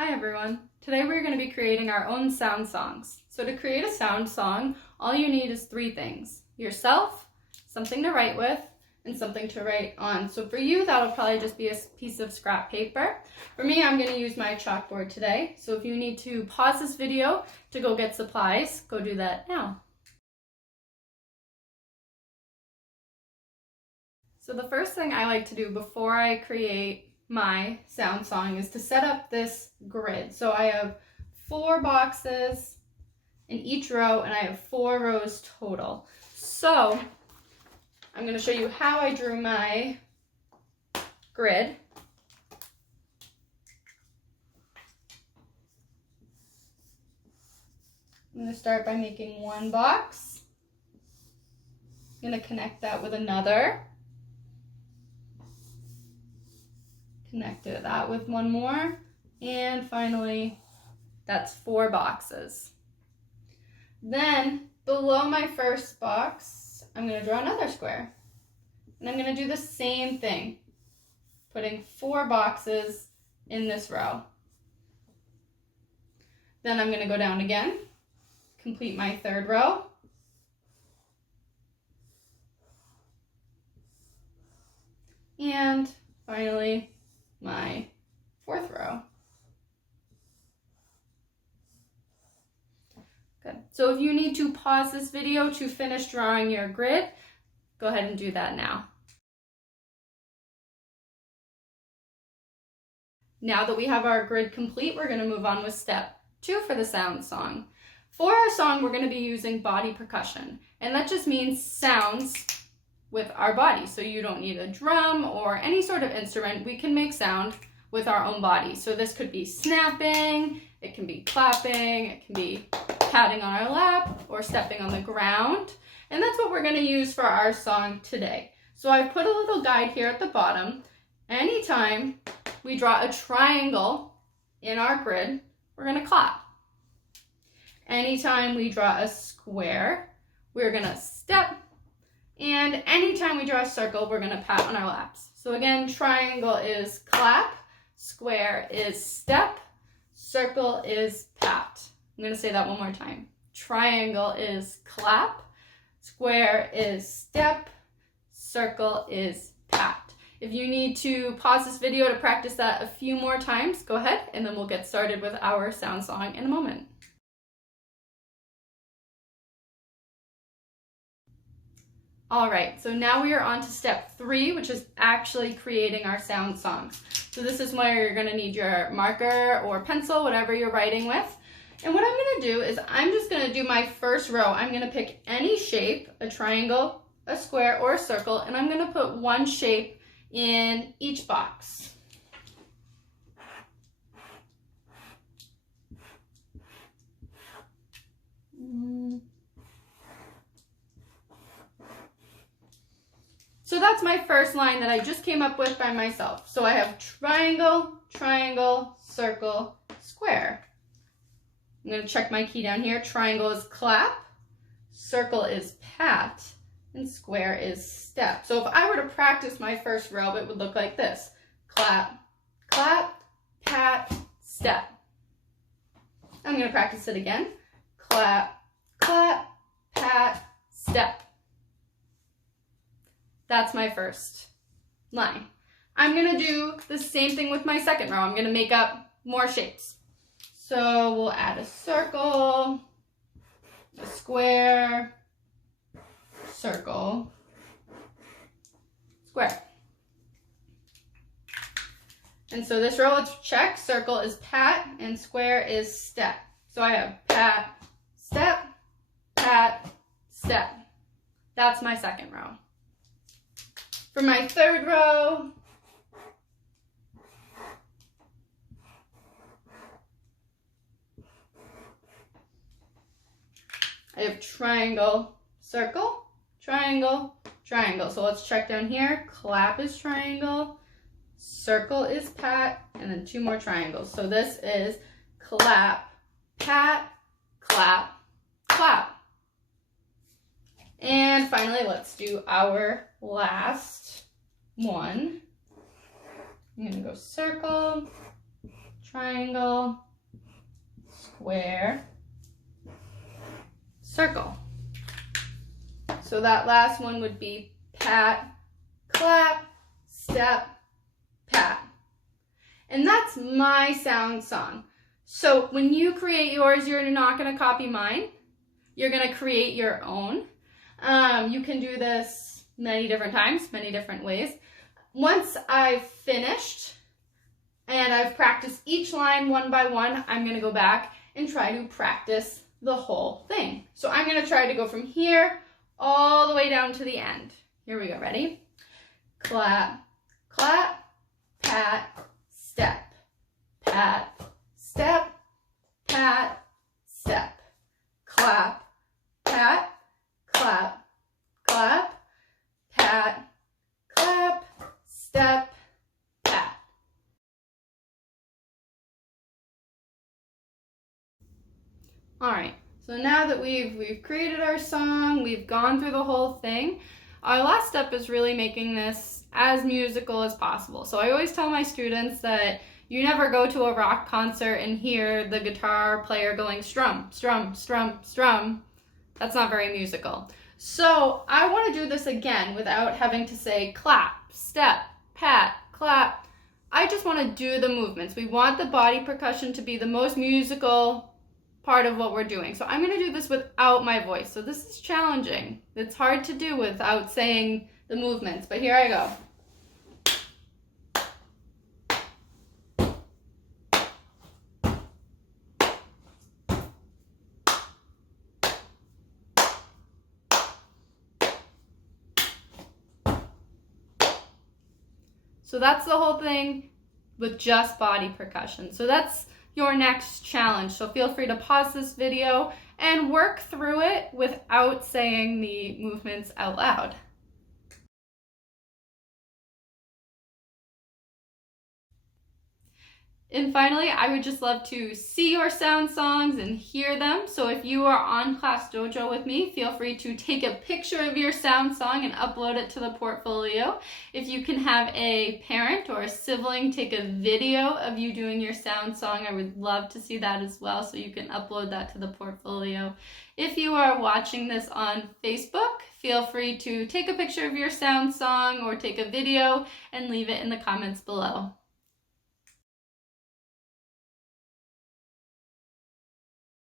Hi everyone! Today we're going to be creating our own sound songs. So to create a sound song, all you need is three things. Yourself, something to write with, and something to write on. So for you, that'll probably just be a piece of scrap paper. For me, I'm going to use my chalkboard today. So if you need to pause this video to go get supplies, go do that now. So the first thing I like to do before I create my sound song is to set up this grid. So I have 4 boxes in each row and I have 4 rows total. So I'm going to show you how I drew my grid. I'm going to start by making one box. I'm going to connect that with another. Connected that with one more, and finally that's 4 boxes. Then below my first box I'm going to draw another square, and I'm going to do the same thing, putting 4 boxes in this row. Then I'm going to go down again, complete my 3rd row, and finally my 4th row. Good. So if you need to pause this video to finish drawing your grid, go ahead and do that now. Now that we have our grid complete, we're going to move on with step 2 for the sound song. For our song, we're going to be using body percussion, and that just means sounds with our body. So you don't need a drum or any sort of instrument. We can make sound with our own body. So this could be snapping, it can be clapping, it can be patting on our lap or stepping on the ground. And that's what we're going to use for our song today. So I've put a little guide here at the bottom. Anytime we draw a triangle in our grid, we're going to clap. Anytime we draw a square, we're going to step. And anytime we draw a circle, we're going to pat on our laps. So again, triangle is clap, square is step, circle is pat. I'm going to say that one more time. Triangle is clap, square is step, circle is pat. If you need to pause this video to practice that a few more times, go ahead, and then we'll get started with our sound song in a moment. All right, so now we are on to step 3, which is actually creating our sound songs. So this is where you're gonna need your marker or pencil, whatever you're writing with. And what I'm gonna do is I'm just gonna do my first row. I'm gonna pick any shape, a triangle, a square, or a circle, and I'm gonna put one shape in each box. So that's my first line that I just came up with by myself. So I have triangle, triangle, circle, square. I'm going to check my key down here. Triangle is clap, circle is pat, and square is step. So if I were to practice my first row, it would look like this. Clap, clap, pat, step. I'm going to practice it again. Clap, clap, pat, step. That's my first line. I'm going to do the same thing with my second row. I'm going to make up more shapes. So we'll add a circle, a square, circle, square. And so this row, let's check. Circle is pat and square is step. So I have pat, step, step. That's my second row. For my third row, I have triangle, circle, triangle, triangle. So let's check down here. Clap is triangle, circle is pat, and then 2 more triangles. So this is clap, pat, clap, clap. And finally, let's do our last one. I'm going to go circle, triangle, square, circle. So that last one would be pat, clap, step, pat. And that's my sound song. So when you create yours, you're not going to copy mine. You're going to create your own. You can do this many different times, many different ways. Once I've finished and I've practiced each line one by one, I'm going to go back and try to practice the whole thing. So I'm going to try to go from here all the way down to the end. Here we go. Ready? Clap, clap, pat, step, pat, step, pat, step, clap, pat, clap, clap, pat, clap, step, pat. All right, so now that we've created our song, we've gone through the whole thing, our last step is really making this as musical as possible. So I always tell my students that you never go to a rock concert and hear the guitar player going strum, strum, strum, strum. That's not very musical. So I want to do this again without having to say clap, step, pat, clap. I just want to do the movements. We want the body percussion to be the most musical part of what we're doing. So I'm going to do this without my voice. So this is challenging. It's hard to do without saying the movements, but here I go. So that's the whole thing with just body percussion. So that's your next challenge. So feel free to pause this video and work through it without saying the movements out loud. And finally, I would just love to see your sound songs and hear them. So if you are on Class Dojo with me, feel free to take a picture of your sound song and upload it to the portfolio. If you can have a parent or a sibling take a video of you doing your sound song, I would love to see that as well, so you can upload that to the portfolio. If you are watching this on Facebook, feel free to take a picture of your sound song or take a video and leave it in the comments below.